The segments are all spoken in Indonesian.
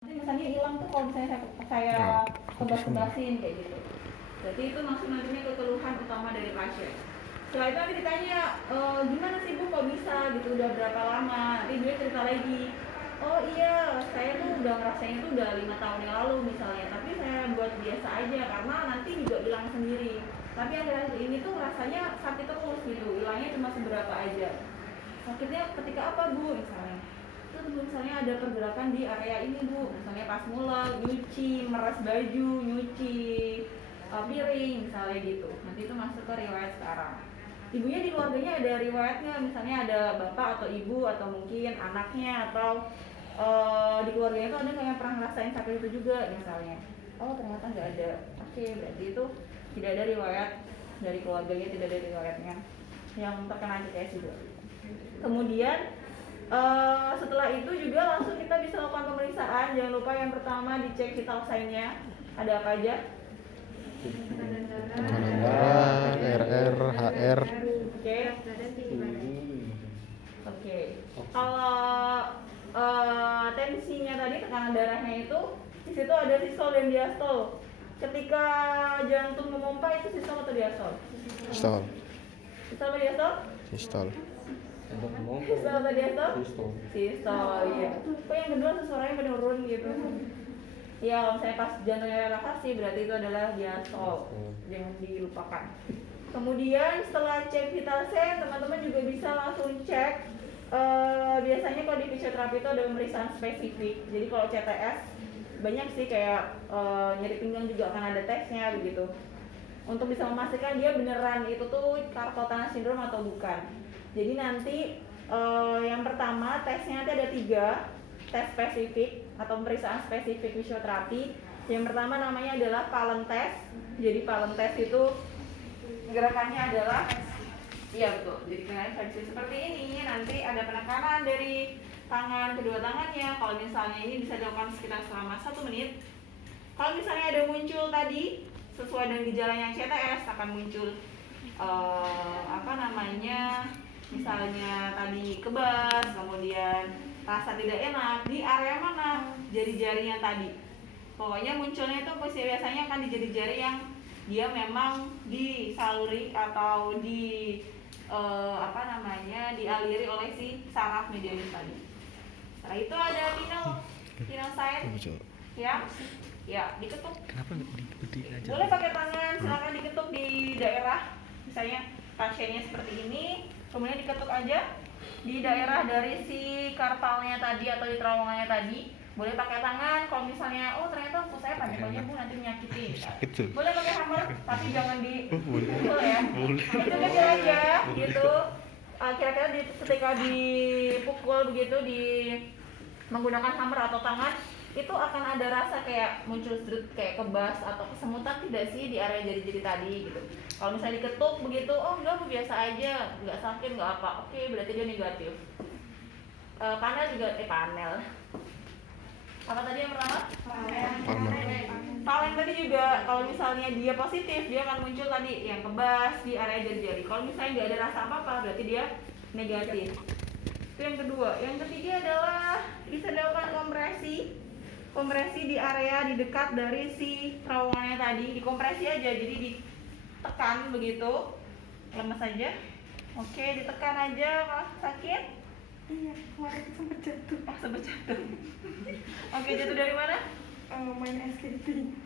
Nanti misalnya hilang tuh kalau misalnya saya kebas-kebasin kayak gitu. Jadi itu masuk nantinya ke keluhan utama dari pasien. Setelah itu nanti ditanya, gimana sih Bu kok bisa gitu, udah berapa lama? Nanti dia cerita lagi, oh iya saya tuh udah ngerasain itu udah 5 tahun yang lalu misalnya, tapi saya buat biasa aja karena nanti juga hilang sendiri. Tapi akhir-akhir ini tuh rasanya sakit terus gitu, hilangnya cuma seberapa aja. Sakitnya ketika apa Bu misalnya? Itu misalnya ada pergerakan di area ini Bu, misalnya pas mulai nyuci, meres baju, nyuci piring misalnya gitu. Nanti itu masuk ke riwayat sekarang. Ibunya di keluarganya ada riwayatnya, misalnya ada bapak atau ibu atau mungkin anaknya atau di keluarganya itu ada yang pernah ngerasain sakit itu juga misalnya. Oh ternyata nggak ada. Oke, berarti itu tidak ada riwayat dari keluarganya, tidak ada riwayatnya yang terkena CTS juga. Kemudian setelah itu juga langsung kita bisa lakukan pemeriksaan. Jangan lupa yang pertama dicek vital sign-nya. Ada apa aja? Tekanan darah, RR, HR. Oke. Kalau tensinya tadi, tekanan darahnya itu di situ ada sistol dan diastol. Ketika jantung memompa itu sistol atau diastol? Sistol. Sistol atau diastol? Sistol. Sistol atau diastol? Sistol, iya. Kok yang kedua suaranya menurun gitu? Ya, kalau misalnya pas jantungnya relaksasi berarti itu adalah diastol. Jangan dilupakan. Kemudian setelah cek vital sign, teman-teman juga bisa langsung cek. Biasanya kalau di fisioterapi itu ada pemeriksaan spesifik. Jadi kalau CTS banyak sih kayak nyeri pinggang juga akan ada tesnya begitu. Untuk bisa memastikan dia beneran itu tuh carpal tunnel syndrome atau bukan. Jadi nanti yang pertama tesnya nanti ada 3 tes spesifik atau pemeriksaan spesifik fisioterapi. Yang pertama namanya adalah Pallen test. Jadi Pallen test itu gerakannya adalah, iya betul. Jadi gerakannya seperti ini. Nanti ada penekanan dari tangan, kedua tangannya. Kalau misalnya ini bisa dilakukan sekitar selama 1 menit. Kalau misalnya ada muncul tadi sesuai dengan gejalanya CTS akan muncul misalnya tadi kebas, kemudian rasa tidak enak di area mana, jari-jarinya tadi. Pokoknya munculnya itu biasanya akan di jari-jari yang dia memang disaluri atau dialiri oleh si saraf medialis tadi. Setelah itu ada final sign, ya diketuk. Kenapa di aja? Boleh pakai tangan, silakan diketuk di daerah, misalnya pasiennya seperti ini, kemudian diketuk aja di daerah dari si karpalnya tadi atau di terowongannya tadi. Boleh pakai tangan, kalau misalnya ternyata usus saya panjang-panjang Bu nanti menyakiti. Boleh pakai hammer, tapi jangan dipukul ya. Itu kecil aja gitu. Kira-kira ketika dipukul begitu menggunakan hammer atau tangan, itu akan ada rasa kayak muncul sedut kayak kebas atau kesemutan tidak sih di area jari-jari tadi gitu. Kalau misalnya diketuk begitu, enggak Bu biasa aja, enggak sakit, enggak apa. Oke, berarti dia negatif. Panel juga panel. Apa tadi yang pertama? Palem tadi juga kalau misalnya dia positif, dia akan muncul tadi yang kebas di area jari-jari. Kalau misalnya nggak ada rasa apa-apa, berarti dia negatif. Itu yang kedua. Yang ketiga adalah bisa dilakukan kompresi di area di dekat dari si terowongannya tadi. Dikompresi aja, jadi ditekan begitu, lemes aja. Oke, ditekan aja. Kalau sakit? Iya, kemarin sempat jatuh. Sempat jatuh. Oke, jatuh dari mana? Main skating.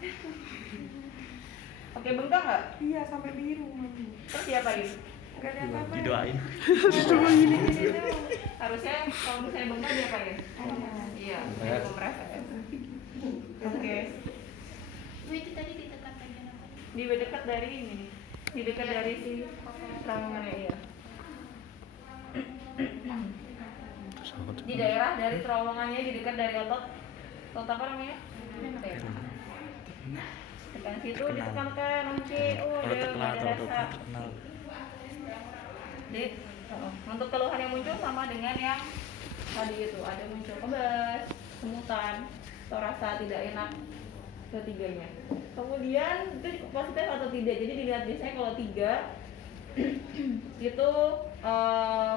Oke, bengkak nggak? Iya, sampai biru mami. Terus diapain? Nggak ada apa-apa. Didoain. Cuma gini doang. Harusnya kalau misalnya bengkak diapain? Iya, kompres aja. Oke. Itu tadi ditekan bagian apa? Di dekat dari ini. Di dekat dari si terowongannya iya. Di daerah dari terowongannya, di dekat dari otot apa namanya? Tekan situ, ditekankan, oke. Udah ada rasa. Jadi untuk keluhan yang muncul sama dengan yang tadi itu, ada muncul kebas, semutan, atau rasa tidak enak ketiganya. Kemudian itu positif atau tidak, jadi dilihat biasanya kalau 3 itu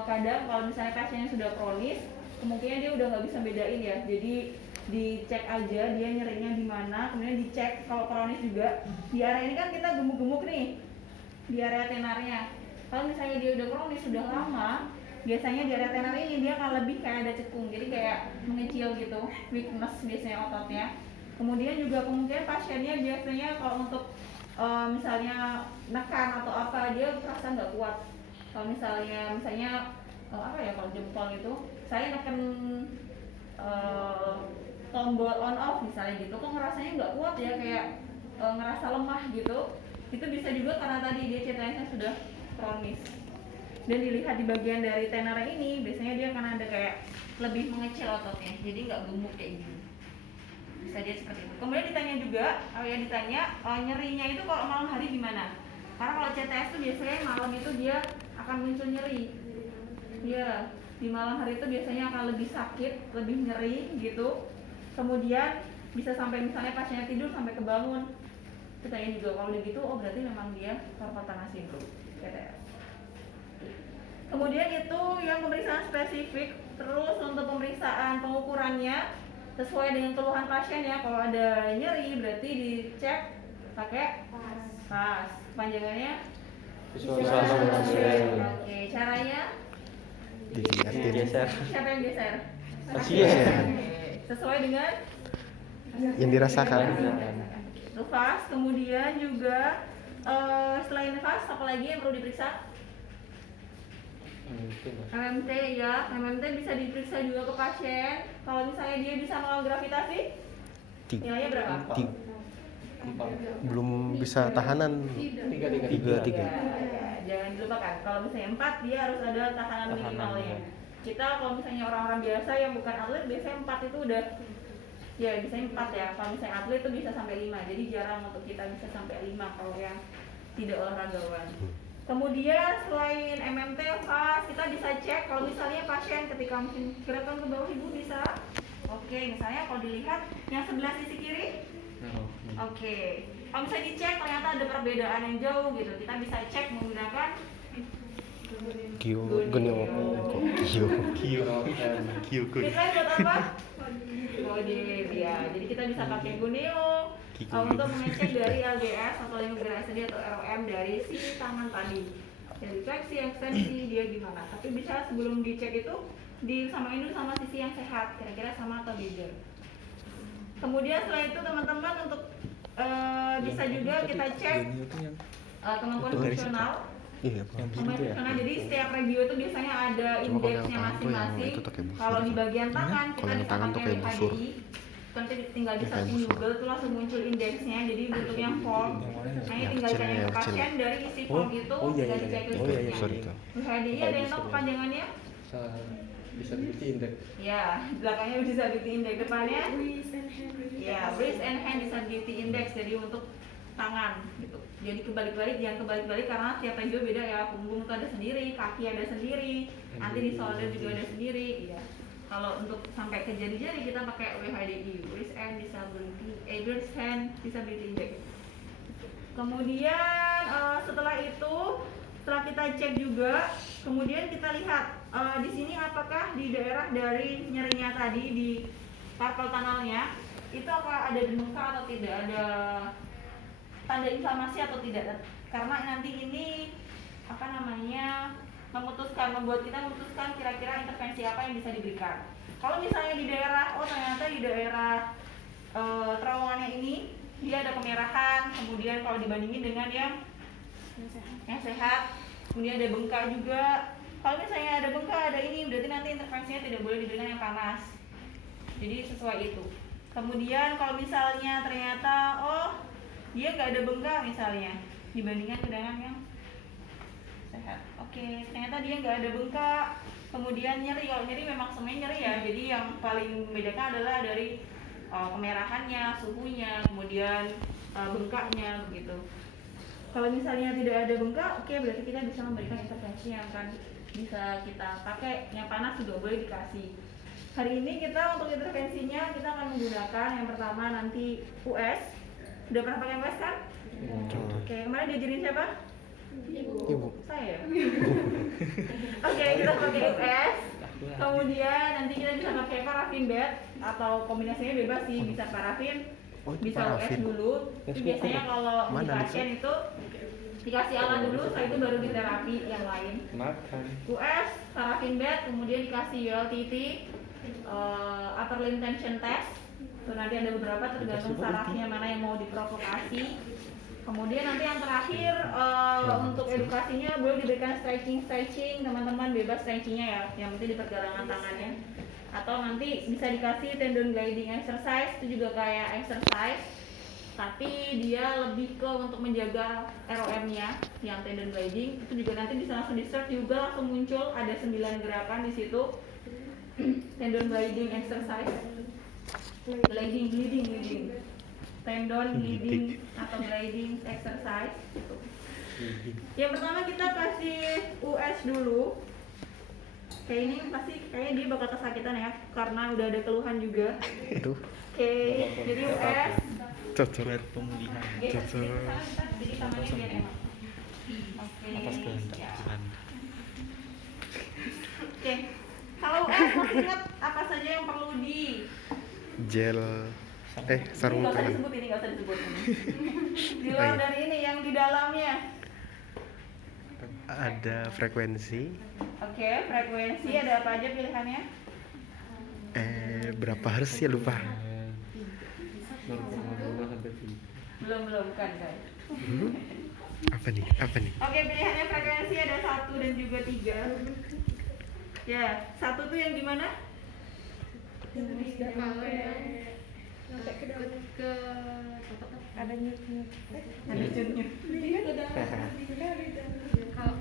kadang kalau misalnya pasiennya sudah kronis, kemungkinan dia udah nggak bisa bedain ya. Jadi dicek aja dia nyerinya di mana, kemudian dicek kalau kronis juga. Di area ini kan kita gemuk-gemuk nih, di area tenarnya. Kalau misalnya dia udah kronis sudah lama, biasanya di area tenar ini dia akan lebih kayak ada cekung, jadi kayak mengecil gitu, weakness biasanya ototnya. Kemudian juga kemungkinan pasiennya biasanya kalau untuk misalnya nekan atau apa dia merasa nggak kuat. Kalau misalnya apa ya, kalau jempol itu saya neken tombol on off misalnya gitu, kok ngerasanya nggak kuat ya, kayak ngerasa lemah gitu. Itu bisa juga karena tadi dia CTS-nya sudah kronis. Dan dilihat di bagian dari tenar ini, biasanya dia akan ada kayak lebih mengecil ototnya, jadi nggak gemuk kayak gini. Bisa dia seperti itu. Kemudian ditanya juga, nyerinya itu kalau malam hari gimana? Karena kalau CTS itu biasanya malam itu dia akan muncul nyeri. Iya, di malam hari itu biasanya akan lebih sakit, lebih nyeri gitu. Kemudian bisa sampai misalnya pasiennya tidur sampai kebangun. Ditanya juga kalau begitu, oh berarti memang dia carpal tunnel syndrome, CTS. Kemudian itu yang pemeriksaan spesifik. Terus untuk pemeriksaan pengukurannya sesuai dengan keluhan pasien ya. Kalau ada nyeri berarti dicek pakai pas. Panjangannya Oke, caranya Digeser. siapa yang geser? Pasien. Sesuai dengan Yang dirasakan. nafas. Kemudian juga selain nafas apa lagi yang perlu diperiksa? MMT ya, MMT bisa diperiksa juga ke pasien. Kalau misalnya dia bisa melawan gravitasi, nilainya berapa? Belum bisa tahanan. Tiga. Jangan dilupakan. Kalau misalnya 4 dia harus ada tahanan minimalnya. Kita kalau misalnya orang-orang biasa yang bukan atlet biasanya 4 itu udah ya biasanya 4 ya. Kalau misalnya atlet itu bisa sampai 5. Jadi jarang untuk kita bisa sampai 5 kalau yang tidak olahragawan. Kemudian selain MMT, kita bisa cek kalau misalnya pasien ketika mungkin gerakan ke bawah ibu bisa. Oke, misalnya kalau dilihat yang sebelah sisi kiri. Oke. Kalau misalnya dicek ternyata ada perbedaan yang jauh gitu, kita bisa cek menggunakan Gunio. Kita buat apa? Godin ya. Jadi kita bisa pakai Gunio untuk mengecek dari LGS atau lymphography atau ROM dari si tangan tadi. Dari fleksi, ekstensi dia gimana? Tapi bisa sebelum dicek itu disamain dulu sama sisi yang sehat, kira-kira sama atau beda. Kemudian setelah itu teman-teman untuk bisa juga kita cek kemampuan fungsional. Iya, Karena jadi setiap review itu biasanya ada Cuma kalau yang indeksnya tangan tuh yang masing-masing. itu tuh kayak busur Kalau di gitu. bagian tangan kita Kalau yang bisa tangan tuh pakai kayak busur. HDI. Nanti tinggal di Ya, kayak searching busur. Google itu langsung muncul indeksnya. Jadi bentuknya form. Nah ini Yang tinggal kecil, ditanya yang ke kecil. pasien dari isi form itu tinggal dicek Busur itu. HDI ada yang tahu kepanjangannya? Disability Index. Ya, belakangnya disability index, depannya ya wrist and hand disability index. Jadi untuk tangan gitu. Jadi kebalik-balik, jangan kebalik-balik karena tiap review beda ya. Punggung itu ada sendiri, kaki ada sendiri, nanti di shoulder juga ada sendiri. Iya. Kalau untuk sampai ke jari-jari kita pakai WHDI, wrist and disability index. Kemudian setelah itu, setelah kita cek juga, kemudian kita lihat di sini apakah di daerah dari nyerinya tadi di carpal tunnelnya itu apakah ada bengkak atau tidak, ada tanda inflamasi atau tidak, karena nanti ini membuat kita memutuskan kira-kira intervensi apa yang bisa diberikan. Kalau misalnya di daerah, ternyata di daerah terowongannya ini dia ada kemerahan, kemudian kalau dibandingin dengan yang sehat, kemudian ada bengkak juga. Kalau misalnya ada bengkak, ada ini, berarti nanti intervensinya tidak boleh diberikan yang panas. Jadi sesuai itu. Kemudian kalau misalnya ternyata dia nggak ada bengkak misalnya dibandingkan dengan yang sehat. Oke, ternyata dia nggak ada bengkak. Kemudian nyeri, kalau nyeri memang semuanya nyeri ya. Jadi yang paling membedakan adalah dari kemerahannya, suhunya, kemudian bengkaknya begitu. Kalau misalnya tidak ada bengkak, oke, berarti kita bisa memberikan intervensi yang akan bisa kita pakai. Yang panas juga boleh dikasih. Hari ini kita untuk intervensinya kita akan menggunakan yang pertama nanti US. Udah pernah pakai US kan? Oke, kemarin diajarin siapa? Ibu. Saya. Oke, kita pakai US. Kemudian nanti kita bisa pakai parafin bed atau kombinasinya bebas sih, bisa parafin, Oh, itu bisa US parafin. dulu. Itu biasanya kalau di Mana, pasien itu dikasih alat dulu, setelah itu baru di terapi yang lain. Makan. US, parafin bed, kemudian dikasih ULTT, upper limb tension test. Tuh nanti ada beberapa tergantung sarafnya mana yang mau diprovokasi. Kemudian nanti yang terakhir untuk edukasinya boleh diberikan stretching teman-teman bebas stretchingnya ya, yang penting di pergelangan tangannya. Atau nanti bisa dikasih tendon gliding exercise, itu juga kayak exercise, tapi dia lebih ke untuk menjaga ROM-nya, yang tendon gliding itu juga nanti bisa langsung di search juga langsung muncul ada 9 gerakan di situ. Tendon gliding exercise, gliding tendon gliding atau gliding exercise gitu. Yang pertama kita kasih US dulu. Kayak ini pasti kayaknya dia bakal kesakitan ya karena udah ada keluhan juga. Aduh, Oke, jadi US. cocok. buat pemulihan Jadi tangannya biar enak. Oke. atas kehendak Ya. Tuhan. Oke. Kalau US masih ingat apa saja yang perlu di Gel sarung nggak usah tangan. disebut ini, nggak usah disebut ini. Di luar dari ini yang di dalamnya. Ada frekuensi. Oke, frekuensi ada apa aja pilihannya? Berapa hertz ya lupa. 0,5 sampai 7. Belum bukan guys. Apa nih? Oke, pilihannya frekuensi ada 1 dan juga 3. Ya, 1 tuh yang gimana? Kalau yang ke Ada nyut-nyut. Ada nyut-nyut. kalau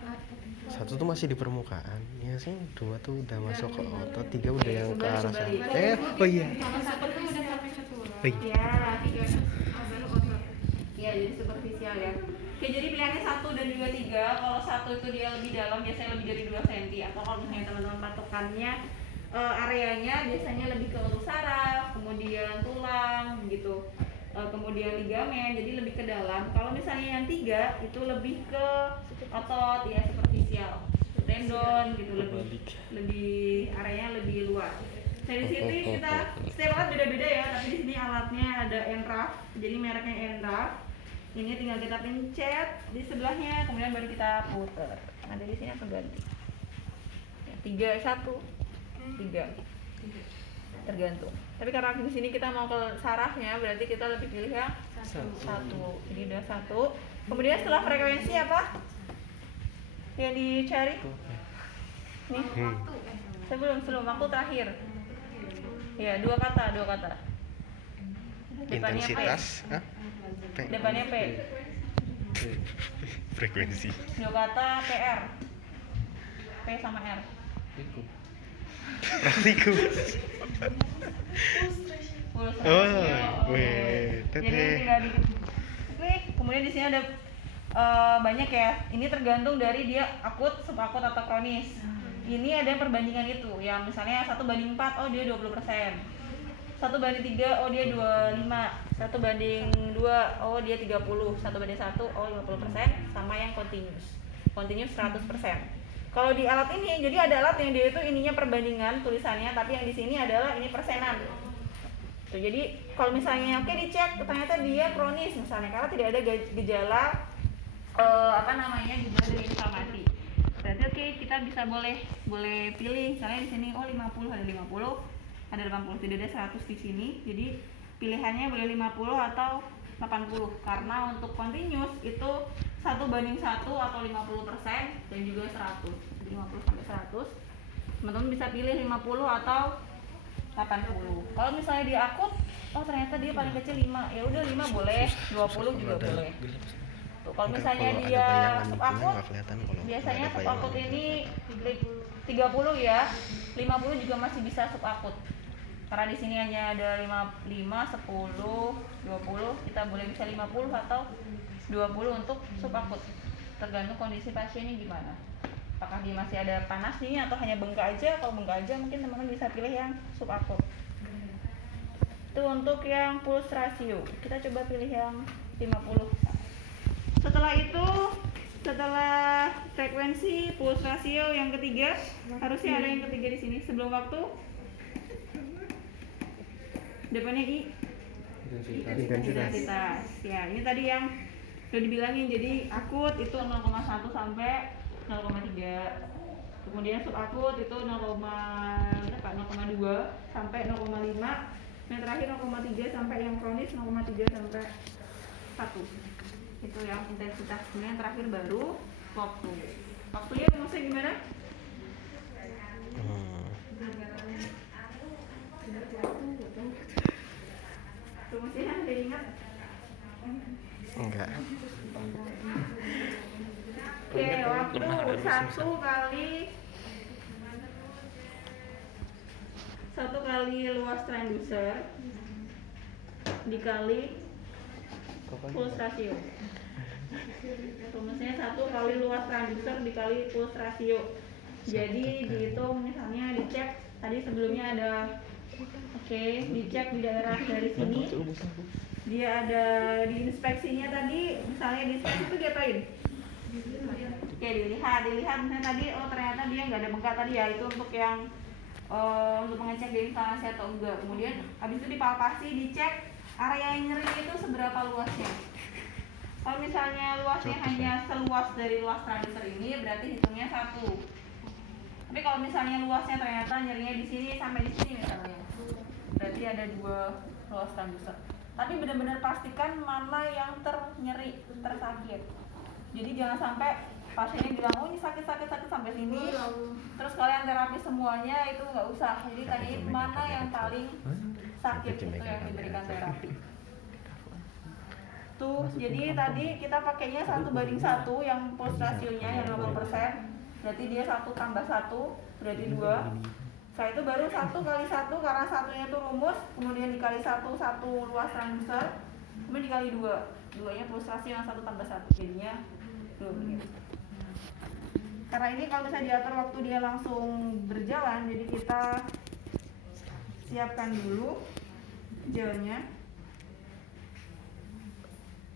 Satu tuh masih di permukaan. Ya sih, 2 tuh udah masuk ke otot, 3 udah yang ke arah sana. Kembali. Oh iya. kalau satu tuh udah sampai ke tulang. Oh iya. Ya, 3 baru otot. Ya, jadi superficial ya. Oke, jadi pilihannya 1 dan juga 3. Kalau 1 itu dia lebih dalam, biasanya lebih dari 2 cm. Atau kalau misalnya teman-teman patokannya areanya biasanya lebih ke urus saraf, kemudian tulang gitu. Kemudian ligamen, jadi lebih ke dalam. Kalau misalnya yang 3 itu lebih ke otot ya, superficial, tendon gitu, lebih areanya lebih luas. Nah di sini kita setiap alat beda-beda ya, tapi di sini alatnya ada Enraf, jadi mereknya Enraf. Ini tinggal kita pencet di sebelahnya, kemudian baru kita putar. Nah dari sini aku ganti. Ya, 3 1 3 tergantung. Tapi karena di sini kita mau ke sarafnya, berarti kita lebih pilih yang 1. Jadi udah 1. Kemudian setelah frekuensi apa? Yang dicari? Nih. Sebelum waktu terakhir. Ya, 2 kata. Depannya P. Intensitas. P. Depannya P. Frekuensi. 2 kata PR. P sama R. Praktikum. Pulsa. Oh, weh, Jadi teteh. tinggal di klik. Kemudian di sini ada banyak ya. Ini tergantung dari dia akut, subakut atau kronis. Ini ada perbandingan itu. Yang misalnya 1:4, oh dia 20%. 1:3, oh dia 25. 1:2, oh dia 30. 1:1, oh 50%. Sama yang continuous. Continuous 100%. Kalau di alat ini, jadi ada alat yang dia itu ininya perbandingan tulisannya, tapi yang di sini adalah ini persenan. Tuh, jadi kalau misalnya oke dicek, ternyata dia kronis misalnya karena tidak ada gejala gejala dari inflamasi. Berarti oke kita bisa boleh pilih misalnya di sini 50 ada 50, ada 80, tidak ada 100 di sini. Jadi pilihannya boleh 50 atau 80 karena untuk continuous itu 1:1 atau 50% dan juga 100. 50 sampai 100. Teman-teman bisa pilih 50 atau 80. Kalau misalnya dia akut, oh ternyata dia paling kecil 5. Ya udah 5 boleh, 20 juga boleh. Tuh, kalau misalnya Kalau ada dia bayangan subakut, itunya nggak kelihatan kalau biasanya ada subakut bayangan. ini 30 ya. 50 juga masih bisa subakut. Karena di sini hanya ada 5, 10, 20, kita boleh bisa 50 atau 20 untuk subakut. Tergantung kondisi pasiennya gimana. Apakah dia masih ada panas nih atau hanya bengkak aja? Kalau bengkak aja mungkin teman-teman bisa pilih yang subakut. Itu untuk yang pulse ratio. Kita coba pilih yang 50. Setelah itu Setelah frekuensi, pulse rasio yang ketiga, harusnya ada yang ketiga di sini sebelum waktu. Depannya I, intensitas. Ya, ini tadi yang udah dibilangin. Jadi akut itu 0,1 sampai 0,3. Kemudian subakut itu 0,2 sampai 0,5. Yang terakhir 0,3 sampai yang kronis 0,3 sampai 1. Itu yang intensitas. Kemudian yang terakhir baru waktu. Waktunya maksudnya gimana? Rumusnya ada ingat? Enggak. Oke, waktu 1 kali luas transducer dikali pulse ratio. Rumusnya 1 kali luas transducer dikali pulse ratio. Jadi dihitung misalnya dicek tadi sebelumnya ada dicek di daerah dari sini. Dia ada di inspeksinya tadi, misalnya di inspeksi itu diapain? Dilihat misalnya tadi ternyata dia nggak ada bengkak tadi ya, itu untuk yang untuk mengecek dia inflamasi atau enggak. Kemudian habis itu dipalpasi, dicek area yang nyeri itu seberapa luasnya. Kalau misalnya luasnya hanya seluas dari luas transducer ini, berarti hitungnya 1. Tapi kalau misalnya luasnya ternyata nyerinya di sini sampai di sini misalnya, berarti ada 2 luas transducer. Tapi benar-benar pastikan mana yang ternyeri, tersakit. Jadi jangan sampai pasiennya bilang, oh ini sakit sampai sini, terus kalian terapi semuanya, itu nggak usah. Jadi tadi mana yang paling sakit itu yang diberikan terapi. Tuh, jadi tadi kita pakainya 1:1 yang pulse rasionya yang 80%, berarti dia 1 tambah 1 berarti 2. Setelah itu baru 1 kali 1 karena satunya itu rumus, kemudian dikali 1 luas transducer, kemudian dikali 2. 2-nya pulse rasio yang 1 tambah 1, jadinya 2 menit. Karena ini kalau bisa diatur waktu dia langsung berjalan, jadi kita siapkan dulu gelnya.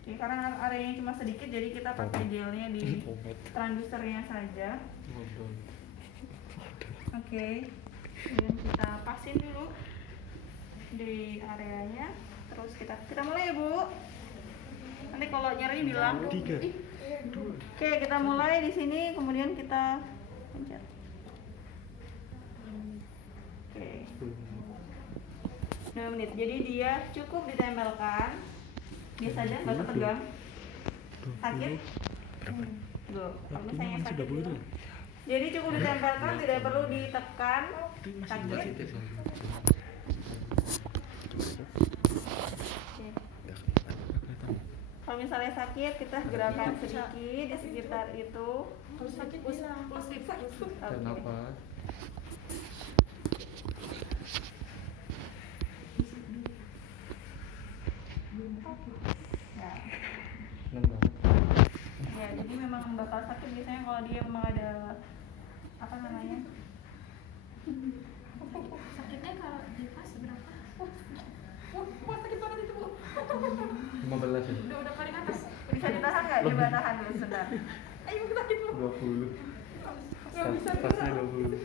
Oke, karena areanya cuma sedikit, jadi kita pakai gelnya di transducernya saja. Oke, kemudian kita pasin dulu di areanya, terus kita mulai ya Bu. Nanti kalau nyeri bilang. Oke, kita mulai di sini, kemudian kita pencet. Oke. 2 menit. Jadi dia cukup ditempelkan. Biasa aja, nggak usah tegang. Sakit? Tuh, kalau misalnya sakit gitu. Jadi cukup ditempelkan, tidak perlu ditekan. Sakit. Kalau misalnya sakit, kita gerakan sedikit di sekitar itu. Terus sakit bilang positif. Kenapa? Ya. Seneng banget. Ya, jadi memang bakal sakit biasanya kalau dia memang ada apa namanya? Sakitnya kalau di fase berapa? Wah, sakit banget itu Bu. 15 ya? Udah paling atas. Bisa ditahan nggak? Coba tahan dulu sebentar. Ayo kita sakit Bu. 20. Nggak bisa. Pasnya 20.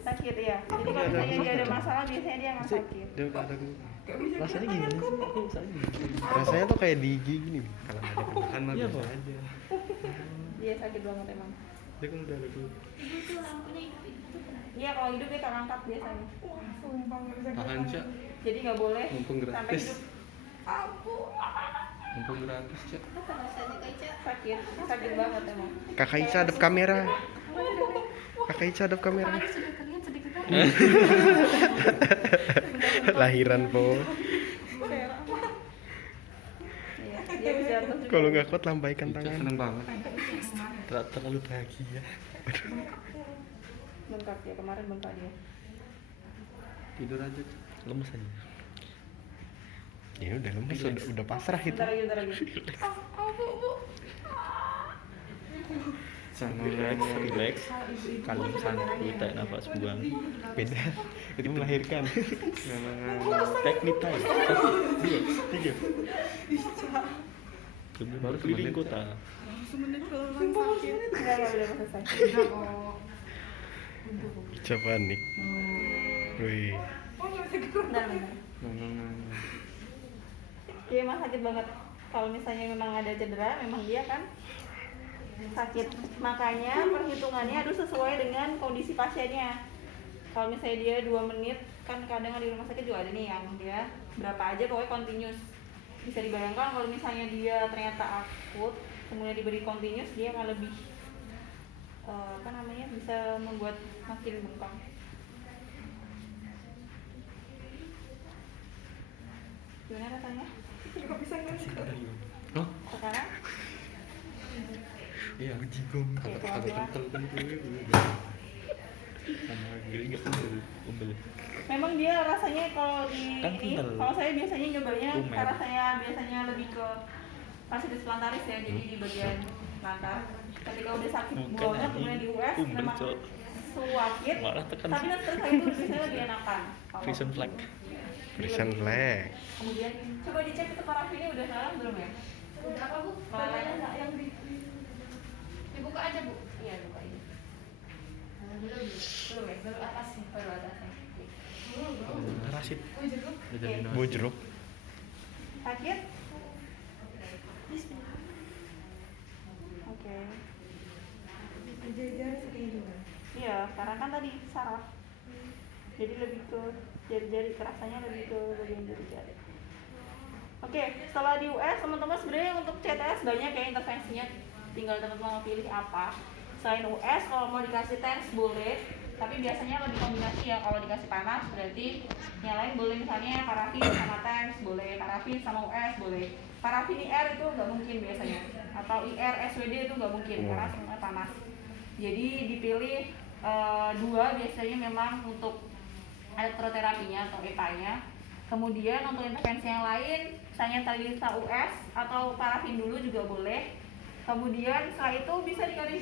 Sakit ya. Jadi kalau misalnya dia ada masalah, biasanya dia nggak sakit. Dia udah ada rasanya gimana sih? Rasanya tuh kayak di gini kalau nggak ada perubahan mah biasa aja. Dia sakit banget emang. Dia kan udah ada dulu. Iya, kalau hidup dia tak angkat biasanya. Sumpah nggak bisa Tahan Cak. Jadi nggak boleh Mumpung sampai gratis. hidup. Ampun. Mumpung gratis Cak. Sakit banget emang. Kakak Ica hadap kamera. Kakak Ica hadap kamera. Sudah kelihatan sedikit kan? Lahiran po. Iya, dia bisa atur juga. Kalau nggak kuat lambaikan Ica tangan. seneng banget. Terlalu bahagia. Bengkak dia kemarin bengkak dia. Tidur aja Cak. Lemes aja. Ya udah lemes, udah pasrah itu. Bentar lagi. Bu. Relax, kalem santai, tarik nafas buang. Beda. Itu melahirkan. Teknik time. 1, 2, 3. Baru keliling kota. Enggak, udah selesai. Baca panik. Wih. Bentar. Dia emang sakit banget. Kalau misalnya memang ada cedera, memang dia kan sakit. Makanya perhitungannya harus sesuai dengan kondisi pasiennya. Kalau misalnya dia 2 menit, kan kadang di rumah sakit juga ada nih yang dia berapa aja pokoknya continuous. Bisa dibayangkan kalau misalnya dia ternyata akut, kemudian diberi continuous, dia akan lebih bisa membuat makin bengkak. Gimana rasanya? Kok bisa Hah? sekarang? Iya. Jigong. Oke, Agak pelan-pelan. kental kan gue. Sama geli nggak umbel. Memang dia rasanya kalau Kan kental. kalau saya biasanya nyobanya Umet. karena saya biasanya lebih ke fasciitis plantaris ya, jadi di bagian plantar. Ketika udah sakit Bukan, banget, anjing. kemudian di US Umbel, memang Cok. sakit, Malah tekan tapi sih. dokter saya itu biasanya lebih enakan. Kalau- Prison flag. Prison flag. Kemudian coba dicek itu parafinnya udah salah belum ya? Udah apa bu? Badannya Nggak yang dibuka aja bu. Iya, buka ini. Belum ya? Baru atas sih, baru atasnya. Rasid. Oh jeruk. Udah jadi Oke. nasi. Bu jeruk. Sakit? Oke. Iya, karena kan tadi saraf. Jadi lebih ke jari-jari, kerasanya lebih ke bagian jari-jari. Oke, setelah di US teman-teman sebenarnya untuk CTS banyak ya intervensinya. Tinggal teman-teman mau pilih apa. Selain US kalau mau dikasih TENS boleh, tapi biasanya lebih kombinasi ya. Kalau dikasih panas berarti yang lain boleh, misalnya parafin sama TENS boleh, parafin sama US boleh. Parafin IR itu nggak mungkin biasanya, atau IR SWD itu nggak mungkin karena semuanya panas. Jadi dipilih 2 biasanya memang untuk elektroterapinya atau EPA-nya. Kemudian untuk intervensi yang lain, misalnya tadi US atau parafin dulu juga boleh. Kemudian setelah itu bisa dikasih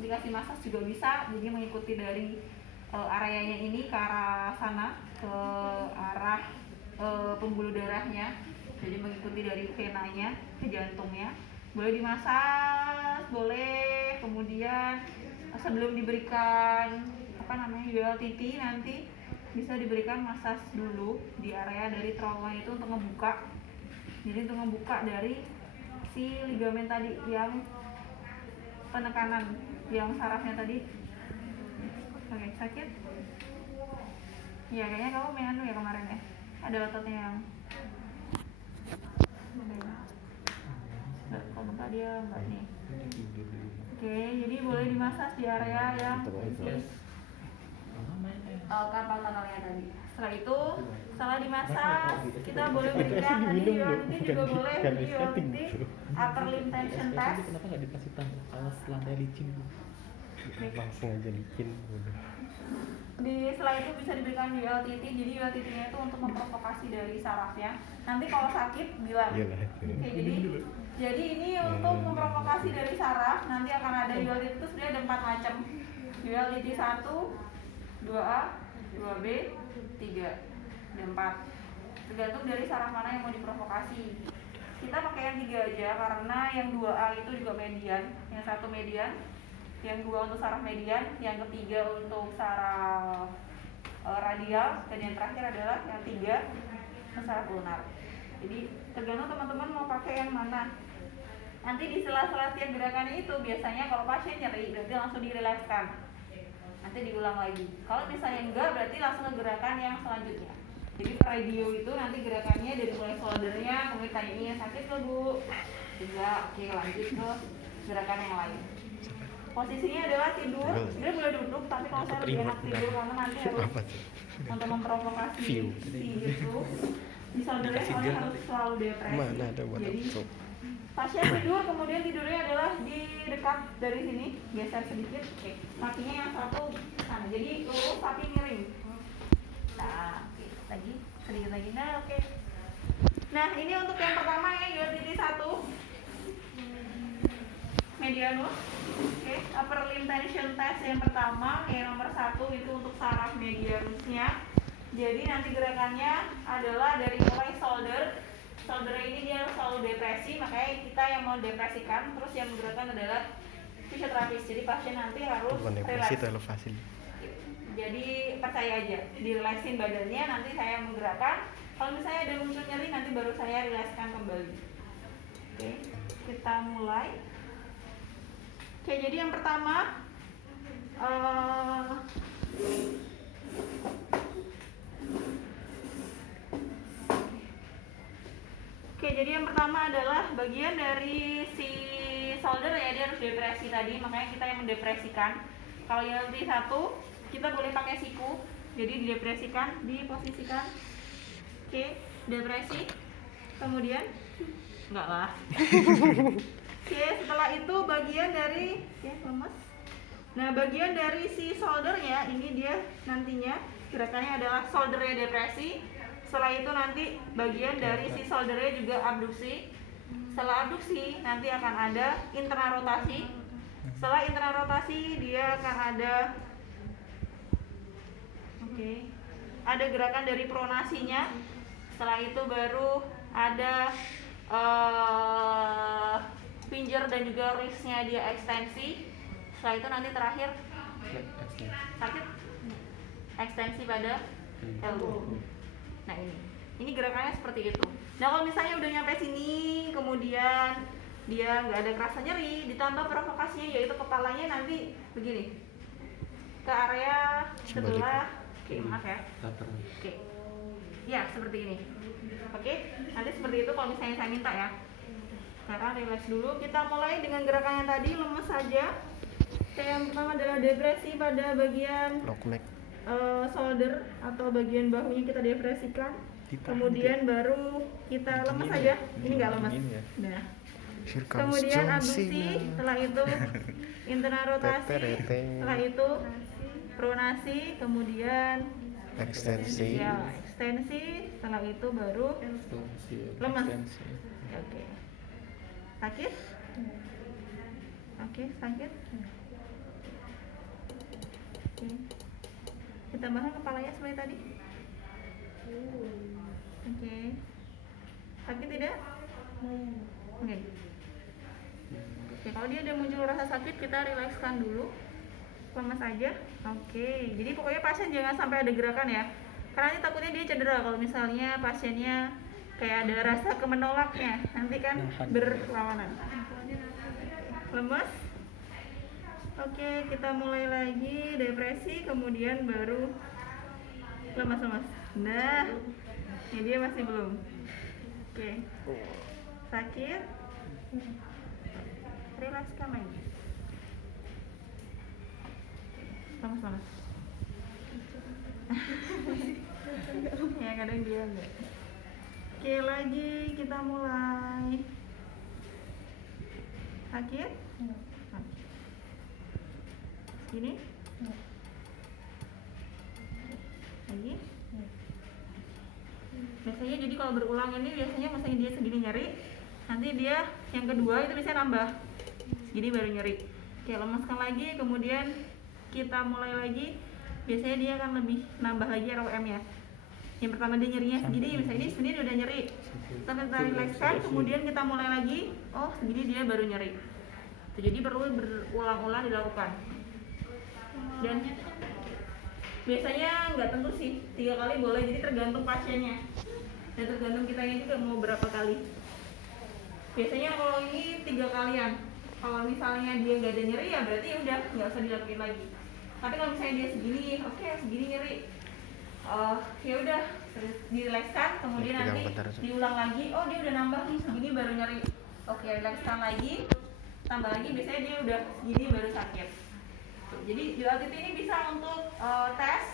dikasih masas juga bisa. Jadi mengikuti dari areanya ini ke arah sana, ke arah pembuluh darahnya. Jadi mengikuti dari venanya ke jantungnya. Boleh dimasas, boleh. Kemudian sebelum diberikan ULTT nanti bisa diberikan masas dulu di area dari trauma itu untuk ngebuka. Jadi untuk ngebuka dari si ligamen tadi yang penekanan, yang sarafnya tadi. Oke, sakit? Iya, kayaknya kamu main ya kemarin ya. Ada ototnya yang enggak, kok bengkak dia enggak nih. Oke, jadi boleh dimasas di area yang karpal tunnelnya tadi. Setelah itu, setelah dimasas, kita boleh berikan tadi ULT juga boleh, jadi ULT upper limb tension test. Kenapa nggak dikasih tahu alas lantai licin? Langsung aja bikin. Setelah itu bisa diberikan ULTT, jadi ULTT-nya itu untuk memprovokasi dari sarafnya. Nanti kalau sakit bilang. Iyalah. Oke, jadi ini untuk memprovokasi dari saraf. Nanti akan ada ULTT itu sebenarnya ada 4 macam. ULTT 1, 2A, 2B, 3, dan 4. Tergantung dari saraf mana yang mau diprovokasi. Kita pakai yang 3 aja karena yang 2A itu juga median, yang 1 median, yang 2 untuk saraf median, yang ketiga untuk saraf radial, dan yang terakhir adalah yang 3 untuk saraf ulnar. Jadi tergantung teman-teman mau pakai yang mana. Nanti di sela-sela tiap gerakannya itu biasanya kalau pasien nyeri berarti langsung direlakskan. Nanti diulang lagi. Kalau misalnya enggak berarti langsung ke gerakan yang selanjutnya. Jadi radio itu nanti gerakannya dari mulai shouldernya, kemudian tanyain sakit nggak bu? Enggak, oke lanjut ke gerakan yang lain. Posisinya adalah tidur, sebenarnya boleh duduk, tapi kalau saya lebih enak tidur karena nanti harus Apa sih? untuk memprovokasi View. si itu. Di shouldernya soalnya harus selalu depresi. Mana ada buat Jadi laptop? pasien tidur, kemudian tidurnya adalah di dekat dari sini, geser sedikit. Oke, kakinya yang satu sana. Jadi lurus tapi miring. Nah, oke. Lagi sedikit lagi. Nah, oke. Nah, ini untuk yang pertama ya, ULTT 1. Medianus. Oke, upper limb tension test yang pertama, yang nomor 1 itu untuk saraf medianusnya. Jadi nanti gerakannya adalah dari mulai shoulder shoulder ini dia selalu depresi, makanya kita yang mau depresikan, terus yang menggerakkan adalah fisioterapis. Jadi pasien nanti harus Bukan depresi relax. itu elevasi. Jadi percaya aja, direlaxin badannya, nanti saya menggerakkan. Kalau misalnya ada muncul nyeri, nanti baru saya relaxkan kembali. Oke, kita mulai. Oke, jadi yang pertama Oke, jadi yang pertama adalah bagian dari si shoulder ya, dia harus depresi tadi, makanya kita yang mendepresikan. Kalau yang lebih satu, kita boleh pakai siku, jadi didepresikan, diposisikan. Oke, depresi. Kemudian, enggak lah. Oke, setelah itu bagian dari, lemes. Nah, bagian dari si shouldernya, ini dia nantinya gerakannya adalah shouldernya depresi. Setelah itu nanti bagian dari si shouldernya juga abduksi. Setelah abduksi nanti akan ada internal rotasi. Setelah internal rotasi dia akan ada ada gerakan dari pronasinya. Setelah itu baru ada pinjer dan juga wristnya dia ekstensi. Setelah itu nanti terakhir sakit ekstensi pada elbow. Nah ini gerakannya seperti itu. Nah kalau misalnya udah nyampe sini, kemudian dia nggak ada kerasa nyeri, ditambah provokasinya yaitu kepalanya nanti begini ke area sebelah, maaf ya, ya seperti ini. Nanti seperti itu kalau misalnya saya minta ya. Sekarang relax dulu, kita mulai dengan gerakan yang tadi, lemes saja. Yang pertama adalah depresi pada bagian Lock neck. shoulder atau bagian bahunya kita depresikan. Kemudian baru kita lemes saja. Ini nggak lemes. Nah. Kemudian abduksi, setelah itu internal rotasi, setelah itu pronasi, kemudian ekstensi. ya, ekstensi, setelah itu baru lemes. Oke. Sakit? Oke, sakit. Oke. Kita bahas kepalanya seperti tadi. Oke. Sakit tidak? Oke. Oke, kalau dia udah muncul rasa sakit, kita relakskan dulu. Lemas aja. Oke. Jadi pokoknya pasien jangan sampai ada gerakan ya. Karena nanti takutnya dia cedera kalau misalnya pasiennya kayak ada rasa kemenolaknya. Nanti kan berlawanan. Lemas. Oke, kita mulai lagi depresi, kemudian baru lemas. Nah, ini dia masih belum. Oke. Sakit. Relakskan lagi. Lemas. Ya kadang dia enggak. Oke, lagi kita mulai. Sakit? Ini? Lagi? Biasanya jadi kalau berulang ini biasanya misalnya dia segini nyeri, nanti dia yang kedua itu bisa nambah segini baru nyeri. Oke, lemaskan lagi, kemudian kita mulai lagi. Biasanya dia akan lebih nambah lagi ROM ya. Yang pertama dia nyerinya segini, misalnya ini segini udah nyeri, sampai kita relaxkan, kemudian kita mulai lagi. Oh segini dia baru nyeri. Jadi perlu berulang-ulang dilakukan. Dan biasanya nggak tentu sih, 3 kali boleh, jadi tergantung pasiennya dan tergantung kitanya juga mau berapa kali. Biasanya kalau ini 3 kalian, kalau misalnya dia nggak ada nyeri ya berarti udah nggak usah dilakuin lagi. Tapi kalau misalnya dia segini, oke, segini nyeri, ya udah direlakskan, kemudian nanti diulang lagi. Oh dia udah nambah nih segini baru nyeri, oke relakskan lagi, tambah lagi, biasanya dia udah segini baru sakit. Jadi duality ini bisa untuk tes.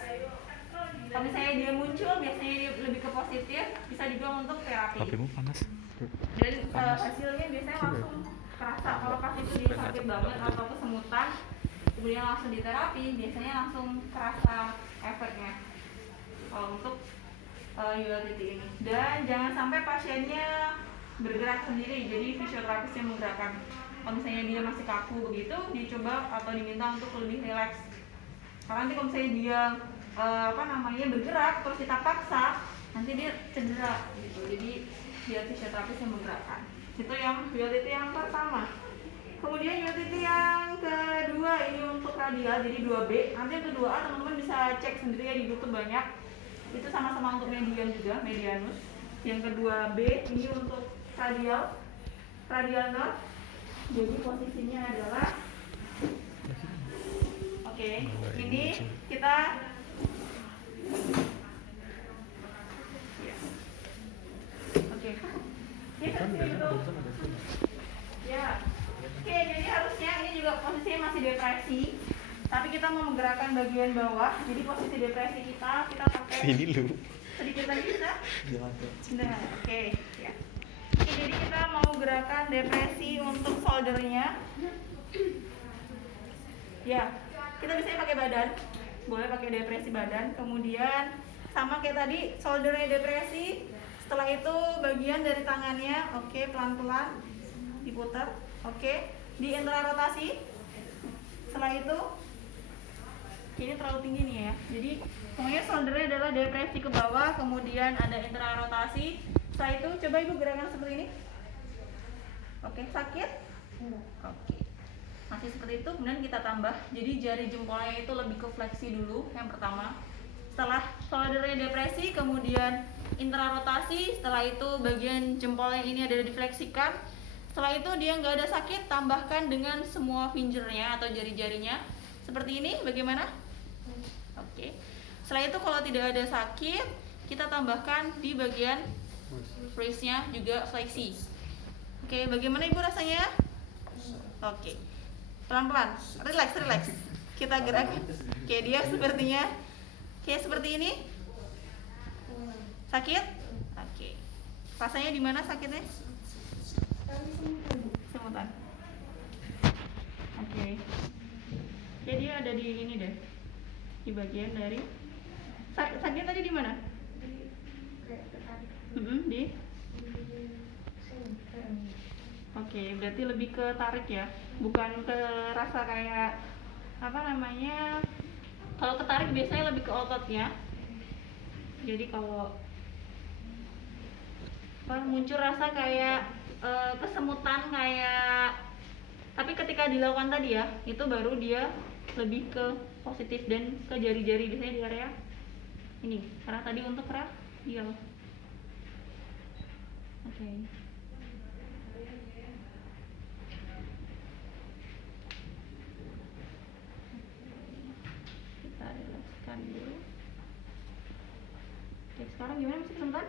Kalau misalnya dia muncul, biasanya dia lebih ke positif, bisa juga untuk terapi. HP-mu panas. Dan hasilnya biasanya langsung kerasa. Kalau pas itu dia sakit banget atau kesemutan, kemudian langsung diterapi, biasanya langsung kerasa efeknya. Kalau untuk duality ini. Dan jangan sampai pasiennya bergerak sendiri, jadi fisioterapis yang menggerakkan. Kalau misalnya dia masih kaku begitu, dicoba atau diminta untuk lebih rileks. Karena nanti kalau misalnya dia bergerak terus kita paksa, nanti dia cedera gitu. Jadi biar fisioterapis yang menggerakkan. Itu yang utility yang pertama. Kemudian utility yang kedua ini untuk radial, jadi 2B. Nanti yang kedua A teman-teman bisa cek sendiri ya di YouTube banyak. Itu sama-sama untuk median juga, medianus. Yang kedua B ini untuk radial, radial nerve. Jadi posisinya adalah oke, ini kita ya. Oke. Kita itu ya. Oke, jadi harusnya ini juga posisinya masih depresi. Tapi kita mau menggerakkan bagian bawah. Jadi posisi depresi kita pakai Ini lu. sedikit lagi bisa? Jangan. Nah, oke, ya. Oke, jadi kita mau gerakan depresi untuk shouldernya. Ya, kita bisa pakai badan, boleh pakai depresi badan. Kemudian sama kayak tadi, shouldernya depresi. Setelah itu bagian dari tangannya, oke, pelan-pelan diputar, oke, di intrarotasi. Setelah itu, ini terlalu tinggi nih ya. Jadi pokoknya shouldernya adalah depresi ke bawah, kemudian ada intrarotasi. Setelah itu coba ibu gerakan seperti ini. Oke, sakit? Oke. Masih seperti itu, kemudian kita tambah. Jadi jari jempolnya itu lebih ke fleksi dulu yang pertama. Setelah shouldernya depresi, kemudian intrarotasi. Setelah itu bagian jempolnya ini ada difleksikan. Setelah itu dia nggak ada sakit, tambahkan dengan semua fingernya atau jari-jarinya. Seperti ini, bagaimana? Oke. Setelah itu kalau tidak ada sakit, kita tambahkan di bagian wrist-nya juga fleksi. Oke, bagaimana ibu rasanya? Oke. Pelan-pelan, relax. Kita gerak. Oke, dia sepertinya kayak seperti ini. Sakit? Oke. Rasanya di mana sakitnya? Semutan. Oke. Jadi dia ada di ini deh. Di bagian dari sakit tadi di mana? Di Oke, berarti lebih ke tarik ya, bukan ke rasa kayak apa namanya. Kalau ketarik biasanya lebih ke ototnya. Jadi kalau muncul rasa kayak kesemutan kayak, tapi ketika dilakukan tadi ya, itu baru dia lebih ke positif dan ke jari-jari biasanya di area ini. Karena tadi untuk radial. Oke. Kita relakskan dulu. Oke, sekarang gimana, masih sebentar?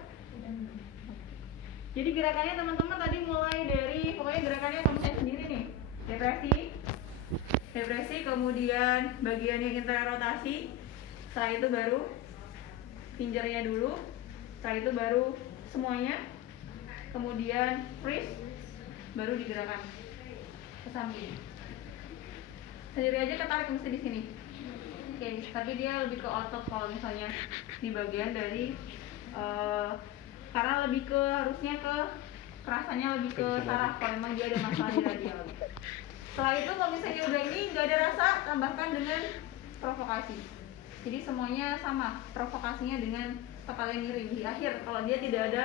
Jadi gerakannya teman-teman tadi mulai dari, pokoknya gerakannya kamu saya sendiri nih. Depresi, kemudian bagian yang intrarotasi. Setelah itu baru fingernya dulu. Setelah itu baru semuanya. Kemudian wrist, baru digerakkan ke samping. Sendiri aja ketarik mesti di sini. Oke, tapi dia lebih ke otot kalau misalnya di bagian dari karena lebih ke harusnya ke rasanya lebih ke saraf kalau memang dia ada masalah di radial. Setelah itu kalau misalnya udah ini nggak ada rasa, tambahkan dengan provokasi. Jadi semuanya sama, provokasinya dengan kepala miring di akhir. Kalau dia tidak ada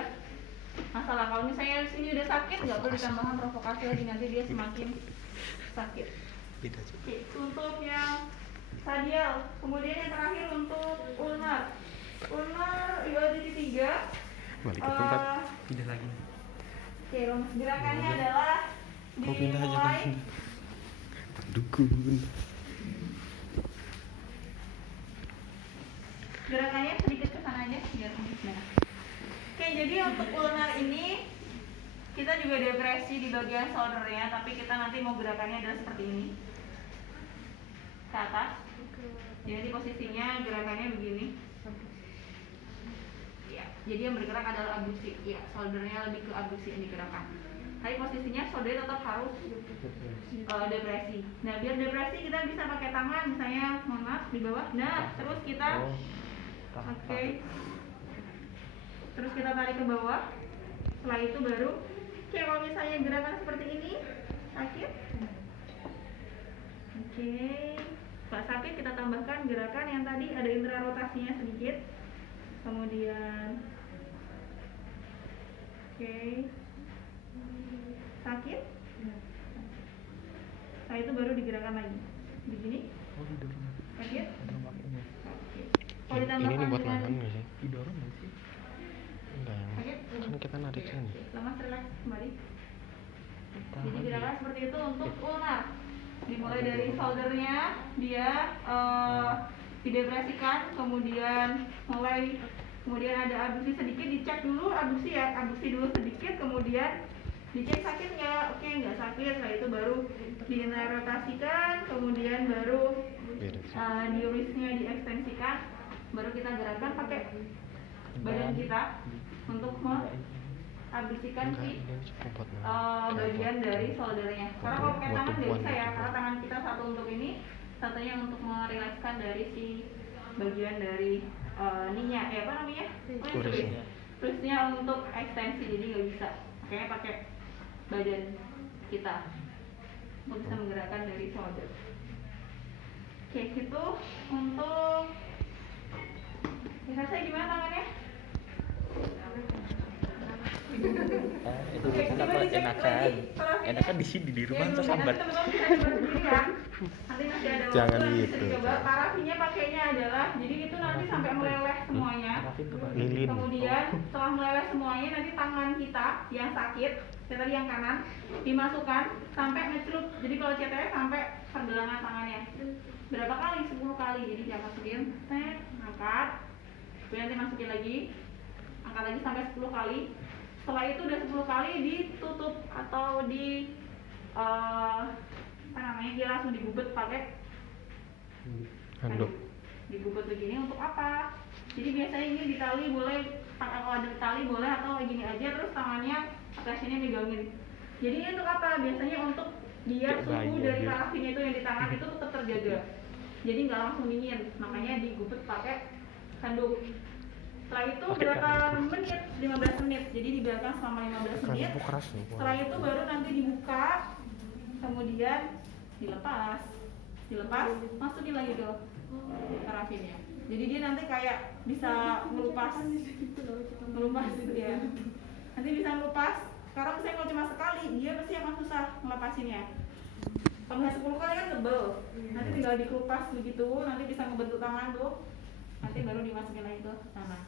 masalah, kalau misalnya sini udah sakit nggak perlu ditambahkan provokasi lagi, nanti dia semakin sakit. Oke, untuk yang radial. Kemudian yang terakhir untuk ulnar. Ulnar utility 3. Balik ke tempat. Pindah lagi. Oke, gerakannya adalah Kau pindah aja dimulai kan. Dukun. gerakannya sedikit ke sana aja biar nah. Oke, jadi untuk ulnar ini kita juga depresi di bagian shouldernya, tapi kita nanti mau gerakannya adalah seperti ini. Ke atas. Jadi posisinya gerakannya begini. Ya, jadi yang bergerak adalah abduksi. Ya, shouldernya lebih ke abduksi yang digerakkan. Tapi posisinya shoulder tetap harus depresi. Nah, biar depresi kita bisa pakai tangan, misalnya mohon maaf di bawah. Nah, terus kita oke. Terus kita tarik ke bawah. Setelah itu baru kalau misalnya gerakan seperti ini sakit. Oke. Setelah sakit kita tambahkan gerakan yang tadi ada intrarotasinya sedikit. Kemudian Oke. Sakit? Setelah itu baru digerakkan lagi. Begini? Oh didorong. Sakit? Didorong pakainya. Oke. Ini Kalau ditambahkan nih buat dengan nahan nggak sih? Didorong nggak sih? Enggak, sakit? kan kita nariknya nih. Lemas, relax kembali. Tahan Jadi ya. gerakan seperti itu untuk ulnar. Dimulai dari shouldernya, dia didepresikan, kemudian ada abduksi sedikit, dicek dulu abduksi ya, abduksi dulu sedikit, kemudian dicek sakit nggak, oke nggak sakit, setelah itu baru dirotasikan, kemudian baru diurisnya diekstensikan, baru kita gerakan pakai badan kita untuk abduksikan Enggak, si ini cuma buat nahan. bagian dari shouldernya. Karena kalau pakai Buat tangan nggak tumpuan, bisa ya, buat karena tumpuan. tangan kita satu untuk ini, satunya untuk merilekskan dari si bagian dari ininya, apa namanya? Kurisnya. Kurisnya untuk ekstensi, jadi nggak bisa. Makanya pakai badan kita untuk bisa menggerakkan dari shoulder. Oke, itu untuk saya gimana tangannya? Itu Oke, bisa coba dapat dicek enakan. lagi parafinnya. Enakan di sini di rumah Ya, tersambat. nanti teman-teman bisa coba sendiri ya. Nanti masih ada waktu, Jangan nanti bisa gitu. dicoba. Parafinnya pakainya adalah, jadi itu nanti sampai meleleh semuanya. Parafin tuh Pak. Lilin. Kemudian setelah meleleh semuanya, nanti tangan kita yang sakit, saya tadi yang kanan, dimasukkan sampai ngecelup. Jadi kalau CTS sampai pergelangan tangannya. Berapa kali? 10 kali. Jadi jangan masukin, angkat, kemudian nanti masukin lagi, angkat lagi sampai 10 kali. Setelah itu udah 10 kali ditutup atau dia langsung digubet pakai Handuk. digubet begini untuk apa? Jadi biasanya ini ditali boleh, kalau ada tali boleh, atau gini aja terus tangannya atasannya megangin. Jadi ini untuk apa? Biasanya untuk biar Kayak suhu bayi dari aja. parafinnya itu yang di tangan itu tetap terjaga. Jadi nggak langsung dingin, makanya digubet pakai handuk. Setelah itu Pakai berapa handuk. menit? 15 menit. Jadi dibiarkan selama 15 Kan menit. itu keras loh. Setelah itu baru nanti dibuka, kemudian dilepas, masukin lagi ke parafinnya. Jadi dia nanti kayak bisa ngelupas ya. Nanti bisa ngelupas. Sekarang misalnya kalau cuma sekali, dia pasti akan susah ngelepasinnya. Kalau misalnya 10 kali kan tebel, nanti tinggal dikelupas begitu, nanti bisa ngebentuk tangan tuh. Nanti baru dimasukin lagi ke sana.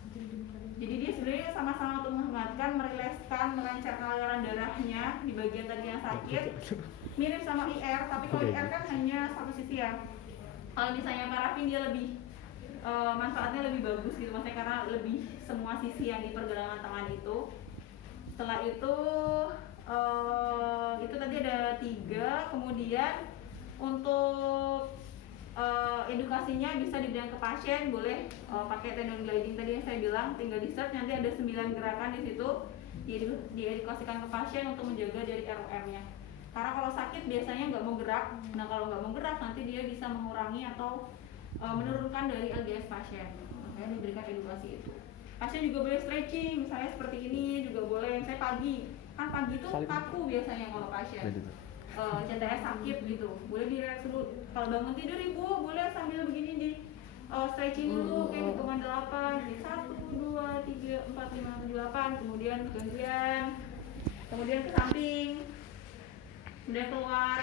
Jadi dia sebenarnya sama-sama untuk menghangatkan, merileskan, melancarkan aliran darahnya di bagian tadi yang sakit. Mirip sama IR, tapi kalau IR kan hanya satu sisi ya. Kalau misalnya parafin dia lebih manfaatnya lebih bagus gitu, maksudnya karena lebih semua sisi yang di pergelangan tangan itu. Setelah itu tadi ada 3, kemudian untuk edukasinya bisa dibilang ke pasien, boleh pakai tendon gliding tadi yang saya bilang, tinggal di search, nanti ada 9 gerakan di situ, diedukasikan ke pasien untuk menjaga dari ROM-nya. Karena kalau sakit biasanya nggak mau gerak, nah kalau nggak mau gerak nanti dia bisa mengurangi atau menurunkan dari LGS pasien, makanya diberikan edukasi itu. Pasien juga boleh stretching, misalnya seperti ini juga boleh. Saya pagi itu kaku biasanya kalau pasien CTS sakit gitu, boleh direlaks dulu. Kalau bangun tidur ibu boleh sambil begini di stretching dulu kayak hitungan 8, di 1, 2, 3, 4, 5, 7, 8, kemudian gantian, kemudian ke samping, kemudian keluar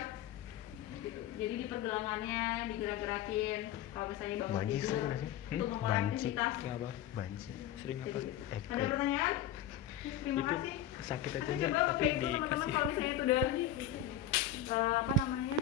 gitu. Jadi di pergelangannya digerak-gerakin. Kalau misalnya bangun Banci tidur sering nggak sih? untuk mengurangi Banci. aktivitas. Kenapa? Banci. Sering apa? Jadi, ada kayak- pertanyaan? Terima Itu kasih. sakit aja Nanti enggak, coba tapi pakai itu teman-teman dikasih. kalau misalnya itu udah apa namanya